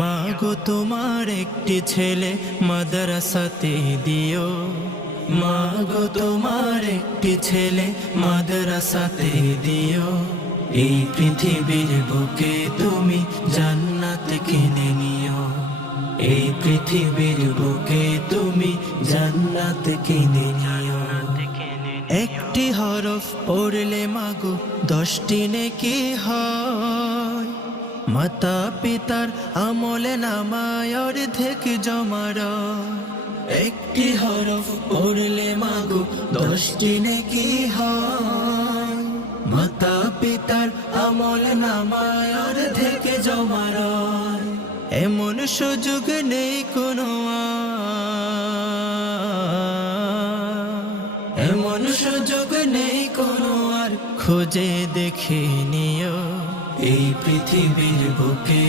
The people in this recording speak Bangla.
মাগো তোমার একটি ছেলে মাদ্রাসাতে দিও, মাগো তোমার একটি ছেলে মাদ্রাসাতে দিও। এই পৃথিবীর বুকে তুমি জান্নাত কিনে নিও, এই পৃথিবীর বুকে তুমি জান্নাত কিনে নিও। একটি হরফ পড়লে মাগো 10টি নেকি হয়, মাতা পিতার আমলে নামায় অর্ধেক জমার। একটি হরফ পড়লে মাগো 10টি নেকি হয়, মাতা পিতার আমলে নামায় অর্ধেক জমার। এমন সুযোগ নেই কোনো এমন সুযোগ নেই কোনো আর, খুঁজে দেখে নিও এই পৃথিবীর বুকে।